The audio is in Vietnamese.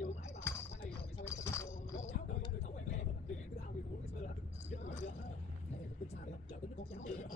dụ mãi vào cái này rồi sau em có cháu đời con người cháu em thì hẹn thứ ba vì muốn cái xưa là biết rồi chưa. Này cũng tin sao đấy không? Chờ tính con cháu.